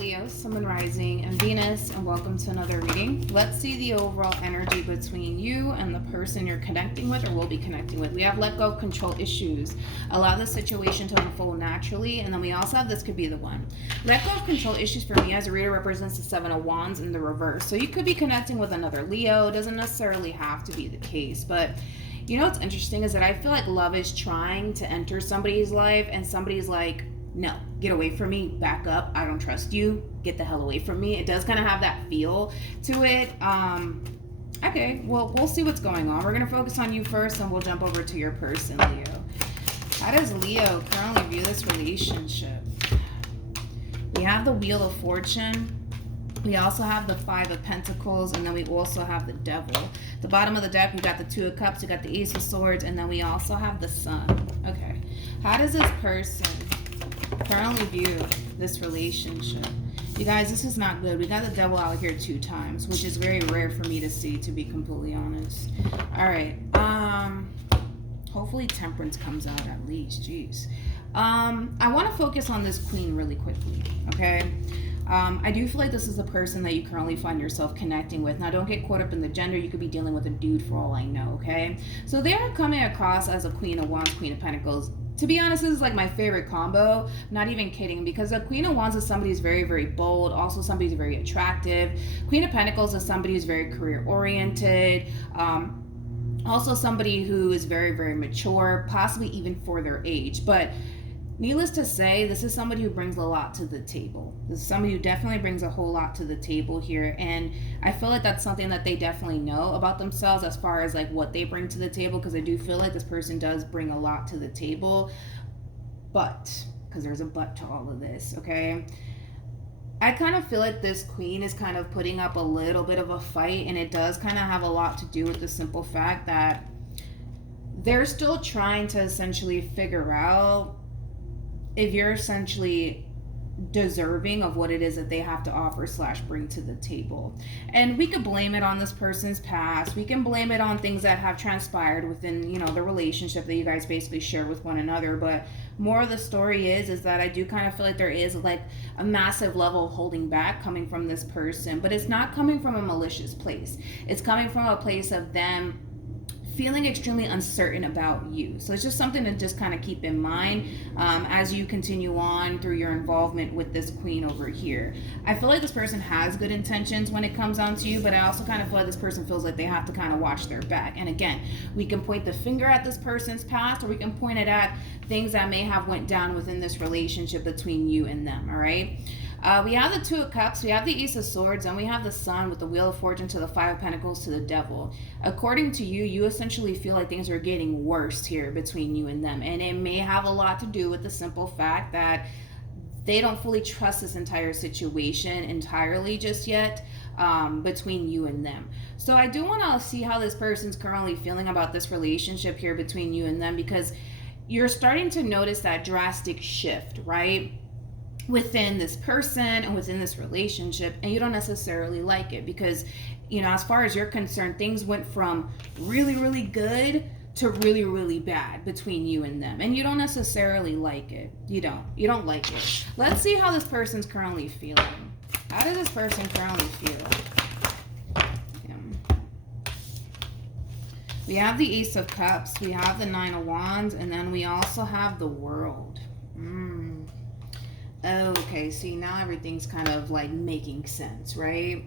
Leo, Sun, Moon, Rising, and Venus, and welcome to another reading. Let's see the overall energy between you and the person you're connecting with or will be connecting with. We have let go of control issues. Allow the situation to unfold naturally, and then we also have this could be the one. Let go of control issues for me as a reader represents the Seven of Wands in the reverse. So you could be connecting with another Leo. It doesn't necessarily have to be the case, but you know what's interesting is that I feel like love is trying to enter somebody's life, and somebody's like, no, get away from me, back up, I don't trust you, get the hell away from me. It does kind of have that feel to it. Okay, well, we'll see what's going on. We're going to focus on you first, and we'll jump over to your person, Leo. How does Leo currently view this relationship? We have the Wheel of Fortune. We also have the Five of Pentacles, and then we also have the Devil. The bottom of the deck, we got the Two of Cups, we got the Ace of Swords, and then we also have the Sun. Okay, how does this person currently view this relationship? You guys, this is not good. We got the Devil out here 2 times, which is very rare for me to see, to be completely honest. All right, hopefully Temperance comes out at least. Jeez. I want to focus on this Queen really quickly, okay? I do feel like this is the person that you currently find yourself connecting with. Now, don't get caught up in the gender. You could be dealing with a dude for all I know, okay? So they're coming across as a Queen of Wands, Queen of Pentacles. To be honest, this is like my favorite combo. I'm not even kidding, because a Queen of Wands is somebody who's very, very bold. Also, somebody who's very attractive. Queen of Pentacles is somebody who's very career-oriented. Also, somebody who is very, very mature, possibly even for their age. But needless to say, this is somebody who brings a lot to the table. This is somebody who definitely brings a whole lot to the table here. And I feel like that's something that they definitely know about themselves as far as like what they bring to the table, because I do feel like this person does bring a lot to the table. But, because there's a but to all of this, okay? I kind of feel like this Queen is kind of putting up a little bit of a fight, and it does kind of have a lot to do with the simple fact that they're still trying to essentially figure out if you're essentially deserving of what it is that they have to offer / bring to the table. And we could blame it on this person's past. We can blame it on things that have transpired within, you know, the relationship that you guys basically share with one another. But more of the story is that I do kind of feel like there is like a massive level of holding back coming from this person. But it's not coming from a malicious place. It's coming from a place of them feeling extremely uncertain about you. So it's just something to just kind of keep in mind as you continue on through your involvement with this Queen over here. I feel like this person has good intentions when it comes down to you, but I also kind of feel like this person feels like they have to kind of watch their back. And again, we can point the finger at this person's past, or we can point it at things that may have went down within this relationship between you and them, all right? We have the Two of Cups, we have the Ace of Swords, and we have the Sun with the Wheel of Fortune to the Five of Pentacles to the Devil. According to you, you essentially feel like things are getting worse here between you and them. And it may have a lot to do with the simple fact that they don't fully trust this entire situation entirely just yet between you and them. So I do want to see how this person's currently feeling about this relationship here between you and them, because you're starting to notice that drastic shift, right? Within this person and within this relationship, and you don't necessarily like it because, you know, as far as you're concerned, things went from really, really good to really, really bad between you and them, and you don't necessarily like it. You don't like it. Let's see how this person's currently feeling. How does this person currently feel? We have the Ace of Cups, we have the Nine of Wands, and then we also have the World. Okay, see, now everything's kind of like making sense, right?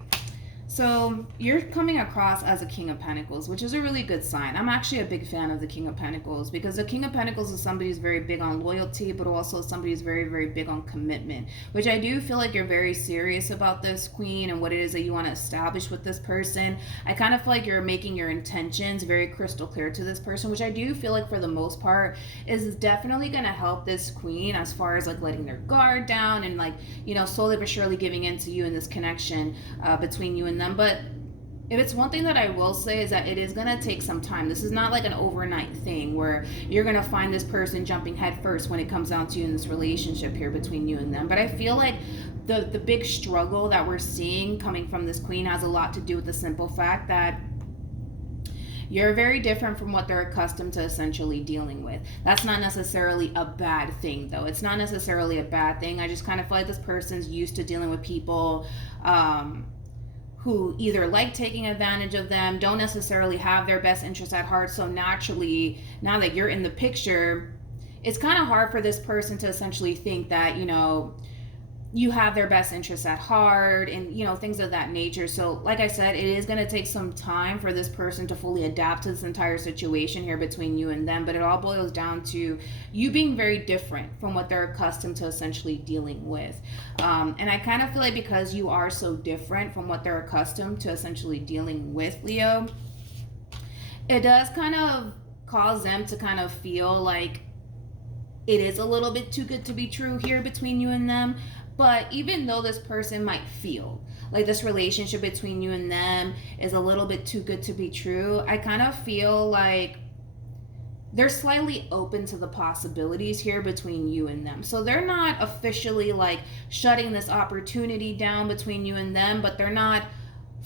So you're coming across as a King of Pentacles, which is a really good sign. I'm actually a big fan of the King of Pentacles, because the King of Pentacles is somebody who's very big on loyalty, but also somebody who's very, very big on commitment, which I do feel like you're very serious about this Queen and what it is that you want to establish with this person. I kind of feel like you're making your intentions very crystal clear to this person, which I do feel like for the most part is definitely going to help this Queen as far as like letting their guard down and like, you know, slowly but surely giving in to you in this connection between you and them. But if it's one thing that I will say is that it is going to take some time. This is not like an overnight thing where you're going to find this person jumping head first when it comes down to you in this relationship here between you and them. But I feel like the big struggle that we're seeing coming from this Queen has a lot to do with the simple fact that You're very different from what they're accustomed to essentially dealing with. That's not necessarily a bad thing, though. It's not necessarily a bad thing. I just kind of feel like this person's used to dealing with people who either like taking advantage of them, don't necessarily have their best interests at heart. So naturally, now that you're in the picture, it's kind of hard for this person to essentially think that, you know, you have their best interests at heart and, you know, things of that nature. So like I said, it is going to take some time for this person to fully adapt to this entire situation here between you and them. But it all boils down to you being very different from what they're accustomed to essentially dealing with. And I kind of feel like because you are so different from what they're accustomed to essentially dealing with, Leo, it does kind of cause them to kind of feel like it is a little bit too good to be true here between you and them. But even though this person might feel like this relationship between you and them is a little bit too good to be true, I kind of feel like they're slightly open to the possibilities here between you and them. So they're not officially like shutting this opportunity down between you and them, but they're not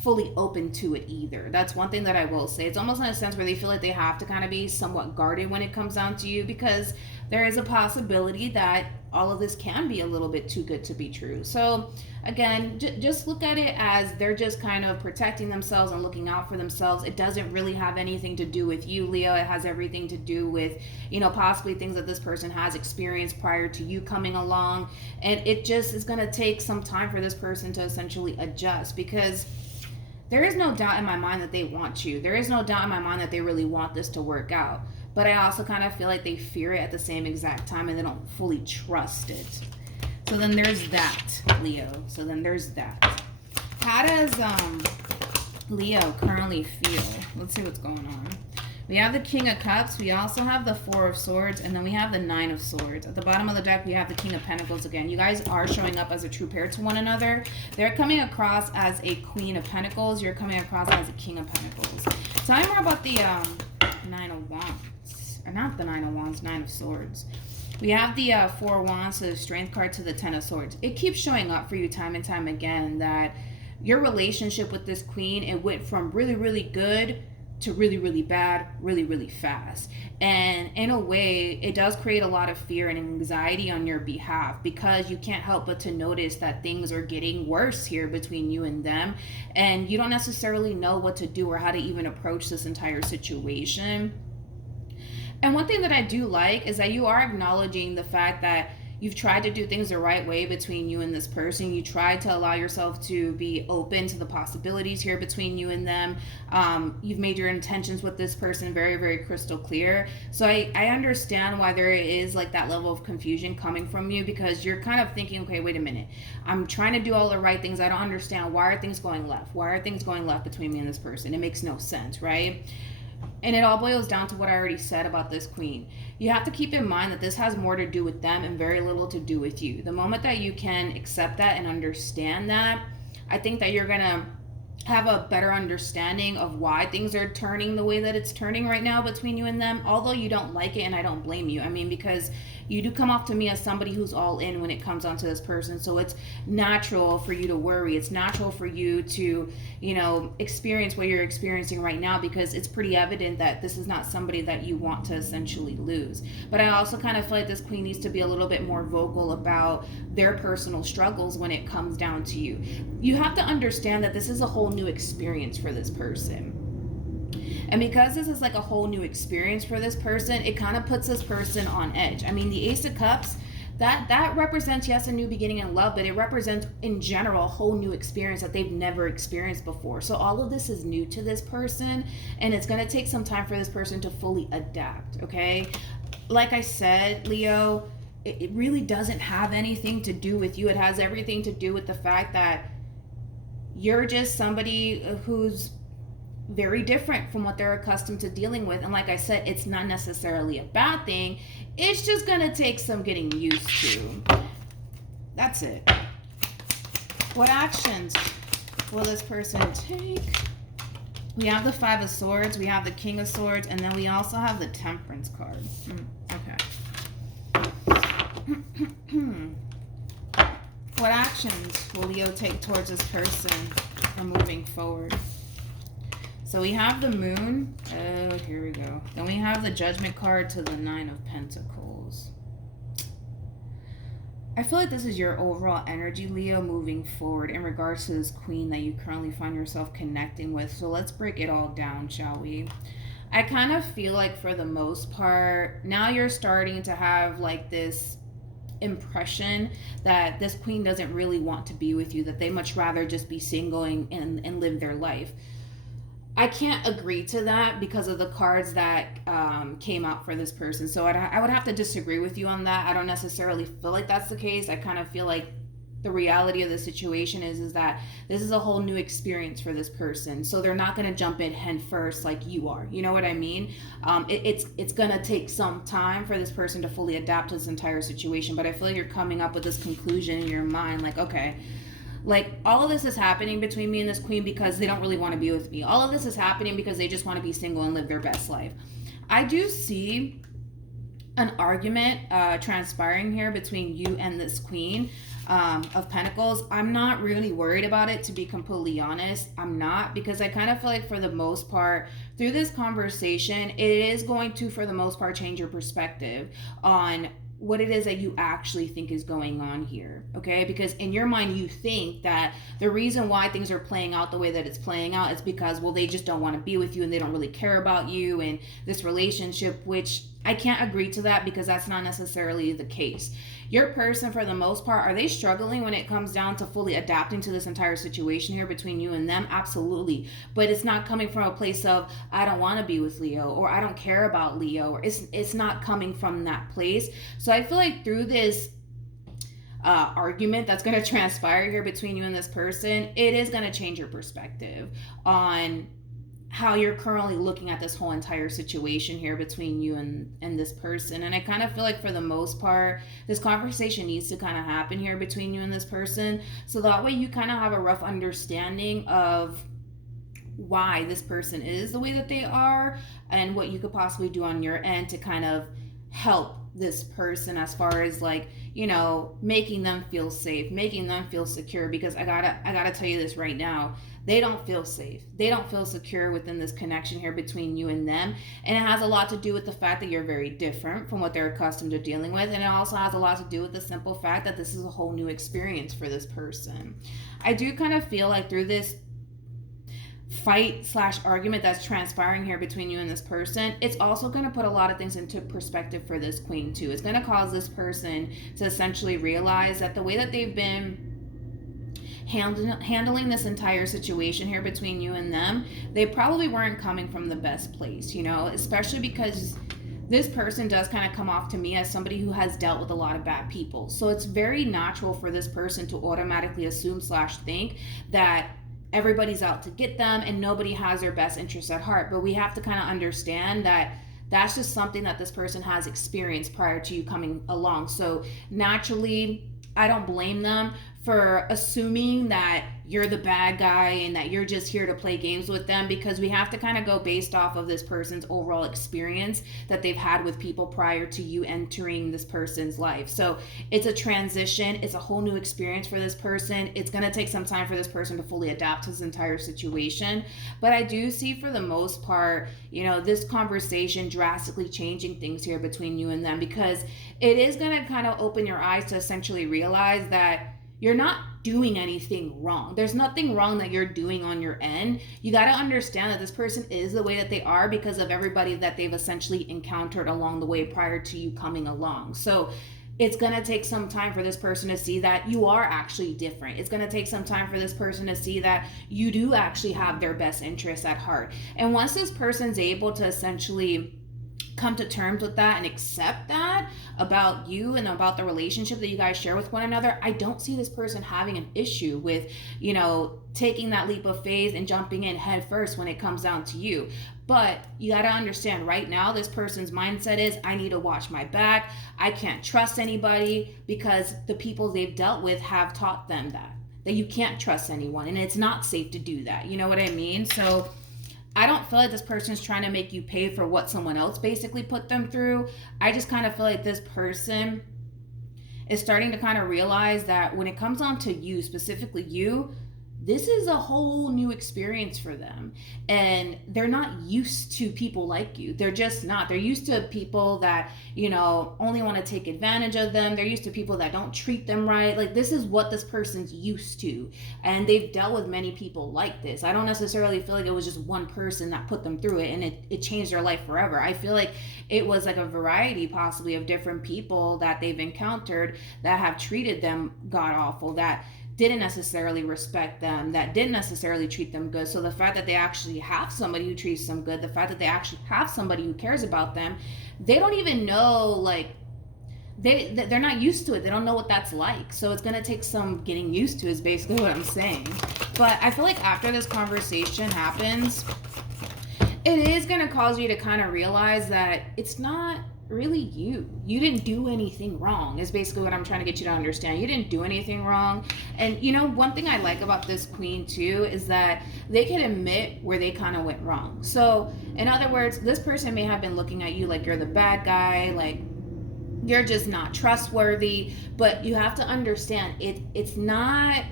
fully open to it either. That's one thing that I will say. It's almost in a sense where they feel like they have to kind of be somewhat guarded when it comes down to you, because there is a possibility that all of this can be a little bit too good to be true. So again, just look at it as they're just kind of protecting themselves and looking out for themselves. It doesn't really have anything to do with you, Leo. It has everything to do with, you know, possibly things that this person has experienced prior to you coming along. And it just is going to take some time for this person to essentially adjust, because there is no doubt in my mind that they want you. There is no doubt in my mind that they really want this to work out. But I also kind of feel like they fear it at the same exact time and they don't fully trust it. So then there's that, Leo. So then there's that. How does Leo currently feel? Let's see what's going on. We have the King of Cups. We also have the Four of Swords. And then we have the Nine of Swords. At the bottom of the deck, we have the King of Pentacles again. You guys are showing up as a true pair to one another. They're coming across as a Queen of Pentacles. You're coming across as a King of Pentacles. Tell me more about the Nine of Wands. Or not the Nine of Wands, Nine of Swords. We have the Four of Wands, so the Strength card, to the Ten of Swords. It keeps showing up for you time and time again that your relationship with this Queen, it went from really, really good to really, really bad, really, really fast. And in a way, it does create a lot of fear and anxiety on your behalf, because you can't help but to notice that things are getting worse here between you and them. And you don't necessarily know what to do or how to even approach this entire situation. And one thing that I do like is that you are acknowledging the fact that you've tried to do things the right way between you and this person. You tried to allow yourself to be open to the possibilities here between you and them. You've made your intentions with this person very, very crystal clear. So I understand why there is like that level of confusion coming from you, because you're kind of thinking, okay, wait a minute. I'm trying to do all the right things. I don't understand. Why are things going left? Why are things going left between me and this person? It makes no sense, right? And it all boils down to what I already said about this Queen. You have to keep in mind that this has more to do with them and very little to do with you. The moment that you can accept that and understand that, I think that you're going to have a better understanding of why things are turning the way that it's turning right now between you and them, although you don't like it, and I don't blame you. I mean, because you do come off to me as somebody who's all in when it comes onto this person, so it's natural for you to worry. It's natural for you to, you know, experience what you're experiencing right now, because it's pretty evident that this is not somebody that you want to essentially lose. But I also kind of feel like this Queen needs to be a little bit more vocal about their personal struggles when it comes down to you. You have to understand that this is a whole new experience for this person. And because this is like a whole new experience for this person, it kind of puts this person on edge. I mean, the Ace of Cups, that represents, yes, a new beginning in love, but it represents in general a whole new experience that they've never experienced before. So all of this is new to this person, and it's going to take some time for this person to fully adapt, okay? Like I said, Leo, it really doesn't have anything to do with you. It has everything to do with the fact that you're just somebody who's very different from what they're accustomed to dealing with. And like I said, it's not necessarily a bad thing. It's just going to take some getting used to. That's it. What actions will this person take? We have the Five of Swords, we have the King of Swords, and then we also have the Temperance card. Okay. What actions will Leo take towards this person from moving forward? So we have the Moon. Oh, here we go. Then we have the Judgment card to the Nine of Pentacles. I feel like this is your overall energy, Leo, moving forward in regards to this Queen that you currently find yourself connecting with. So let's break it all down, shall we? I kind of feel like for the most part, now you're starting to have like this impression that this Queen doesn't really want to be with you, that they much rather just be single and live their life. I can't agree to that because of the cards that came out for this person. So I would have to disagree with you on that. I don't necessarily feel like that's the case. I kind of feel like the reality of the situation is that this is a whole new experience for this person. So they're not going to jump in head first like you are. You know what I mean? It's going to take some time for this person to fully adapt to this entire situation. But I feel like you're coming up with this conclusion in your mind like, okay, like all of this is happening between me and this Queen because they don't really want to be with me. All of this is happening because they just want to be single and live their best life. I do see an argument transpiring here between you and this Queen of Pentacles. I'm not really worried about it, to be completely honest. I'm not, because I kind of feel like for the most part through this conversation, it is going to, for the most part, change your perspective on what it is that you actually think is going on here, okay? Because in your mind, you think that the reason why things are playing out the way that it's playing out is because, well, they just don't want to be with you and they don't really care about you and this relationship, which I can't agree to that because that's not necessarily the case. Your person, for the most part, are they struggling when it comes down to fully adapting to this entire situation here between you and them? Absolutely. But it's not coming from a place of, I don't want to be with Leo, or I don't care about Leo, or it's not coming from that place. So I feel like through this argument that's going to transpire here between you and this person, it is going to change your perspective on how you're currently looking at this whole entire situation here between you and this person. And I kind of feel like for the most part, this conversation needs to kind of happen here between you and this person. So that way you kind of have a rough understanding of why this person is the way that they are and what you could possibly do on your end to kind of help this person as far as like, you know, making them feel safe, making them feel secure. Because I gotta tell you this right now, they don't feel safe. They don't feel secure within this connection here between you and them. And it has a lot to do with the fact that you're very different from what they're accustomed to dealing with. And it also has a lot to do with the simple fact that this is a whole new experience for this person. I do kind of feel like through this fight/argument that's transpiring here between you and this person, it's also going to put a lot of things into perspective for this Queen too. It's going to cause this person to essentially realize that the way that they've been handling this entire situation here between you and them, they probably weren't coming from the best place, you know, especially because this person does kind of come off to me as somebody who has dealt with a lot of bad people. So it's very natural for this person to automatically assume/think that everybody's out to get them and nobody has their best interests at heart. But we have to kind of understand that that's just something that this person has experienced prior to you coming along. So naturally, I don't blame them for assuming that you're the bad guy and that you're just here to play games with them, because we have to kind of go based off of this person's overall experience that they've had with people prior to you entering this person's life. So it's a transition. It's a whole new experience for this person. It's going to take some time for this person to fully adapt to this entire situation. But I do see for the most part, you know, this conversation drastically changing things here between you and them, because it is going to kind of open your eyes to essentially realize that you're not doing anything wrong. There's nothing wrong that you're doing on your end. You got to understand that this person is the way that they are because of everybody that they've essentially encountered along the way prior to you coming along. So it's going to take some time for this person to see that you are actually different. It's going to take some time for this person to see that you do actually have their best interests at heart. And once this person's able to essentially come to terms with that and accept that about you and about the relationship that you guys share with one another, I don't see this person having an issue with, you know, taking that leap of faith and jumping in head first when it comes down to you. But you got to understand right now, this person's mindset is, I need to watch my back. I can't trust anybody, because the people they've dealt with have taught them that you can't trust anyone and it's not safe to do that. You know what I mean? So I don't feel like this person's trying to make you pay for what someone else basically put them through. I just kind of feel like this person is starting to kind of realize that when it comes on to you, specifically you, this is a whole new experience for them, and they're not used to people like you. They're just not. They're used to people that, you know, only want to take advantage of them. They're used to people that don't treat them right. Like, this is what this person's used to, and they've dealt with many people like this. I don't necessarily feel like it was just one person that put them through it and it changed their life forever. I feel like it was like a variety possibly of different people that they've encountered that have treated them god awful, that didn't necessarily respect them, that didn't necessarily treat them good. So the fact that they actually have somebody who treats them good, the fact that they actually have somebody who cares about them, they don't even know, like, they're not used to it. They don't know what that's like. So it's gonna take some getting used to, is basically what I'm saying. But I feel like after this conversation happens, it is gonna cause you to kind of realize that it's not really you. You didn't do anything wrong, is basically what I'm trying to get you to understand. You didn't do anything wrong. And you know, one thing I like about this queen too is that they can admit where they kind of went wrong. So in other words, this person may have been looking at you like you're the bad guy, like you're just not trustworthy, but you have to understand it's not,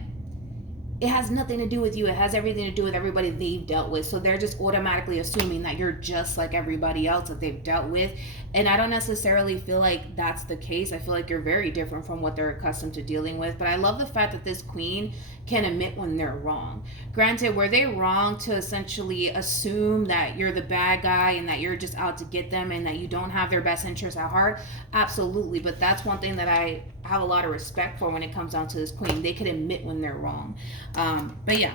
it has nothing to do with you. It has everything to do with everybody they've dealt with. So they're just automatically assuming that you're just like everybody else that they've dealt with. And I don't necessarily feel like that's the case. I feel like you're very different from what they're accustomed to dealing with. But I love the fact that this queen can admit when they're wrong. Granted, were they wrong to essentially assume that you're the bad guy and that you're just out to get them and that you don't have their best interests at heart? Absolutely. But that's one thing that I have a lot of respect for when it comes down to this queen. They can admit when they're wrong. But yeah,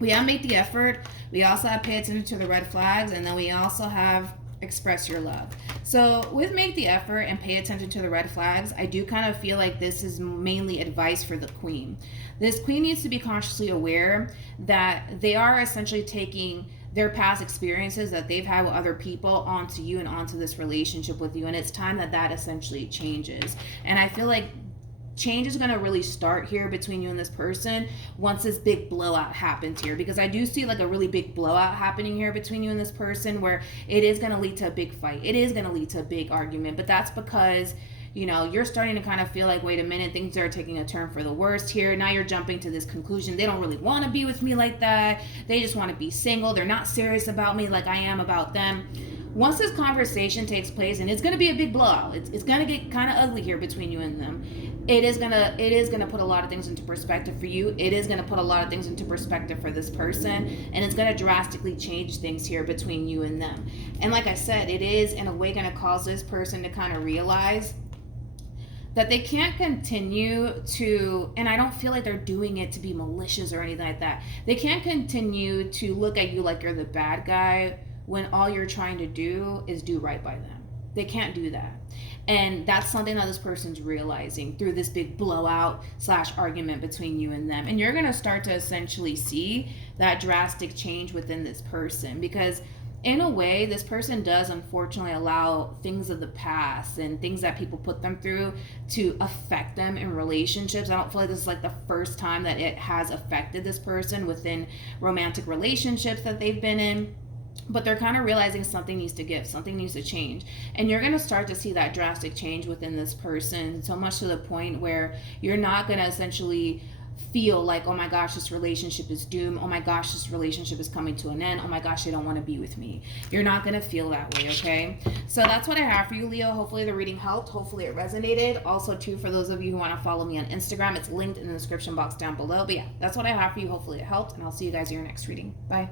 we have make the effort. We also have pay attention to the red flags, and then we also have express your love. So with make the effort and pay attention to the red flags, I do kind of feel like this is mainly advice for the queen. This queen needs to be consciously aware that they are essentially taking their past experiences that they've had with other people onto you and onto this relationship with you, and it's time that that essentially changes. And I feel like change is going to really start here between you and this person once this big blowout happens here, because I do see like a really big blowout happening here between you and this person where it is going to lead to a big fight. It is going to lead to a big argument, but that's because, you know, you're starting to kind of feel like, wait a minute, things are taking a turn for the worst here. Now you're jumping to this conclusion. They don't really want to be with me like that. They just want to be single. They're not serious about me like I am about them. Once this conversation takes place, and it's going to be a big blowout, it's going to get kind of ugly here between you and them. It is gonna put a lot of things into perspective for you. It is gonna put a lot of things into perspective for this person, and it's gonna drastically change things here between you and them. And like I said, it is in a way gonna cause this person to kind of realize that they can't continue to, and I don't feel like they're doing it to be malicious or anything like that. They can't continue to look at you like you're the bad guy when all you're trying to do is do right by them. They can't do that. And that's something that this person's realizing through this big blowout / argument between you and them. And you're going to start to essentially see that drastic change within this person, because in a way, this person does unfortunately allow things of the past and things that people put them through to affect them in relationships. I don't feel like this is like the first time that it has affected this person within romantic relationships that they've been in. But they're kind of realizing something needs to give, something needs to change. And you're going to start to see that drastic change within this person, so much to the point where you're not going to essentially feel like, oh my gosh, this relationship is doomed. Oh my gosh, this relationship is coming to an end. Oh my gosh, they don't want to be with me. You're not going to feel that way, okay? So that's what I have for you, Leo. Hopefully the reading helped. Hopefully it resonated. Also, too, for those of you who want to follow me on Instagram, it's linked in the description box down below. But yeah, that's what I have for you. Hopefully it helped, and I'll see you guys in your next reading. Bye.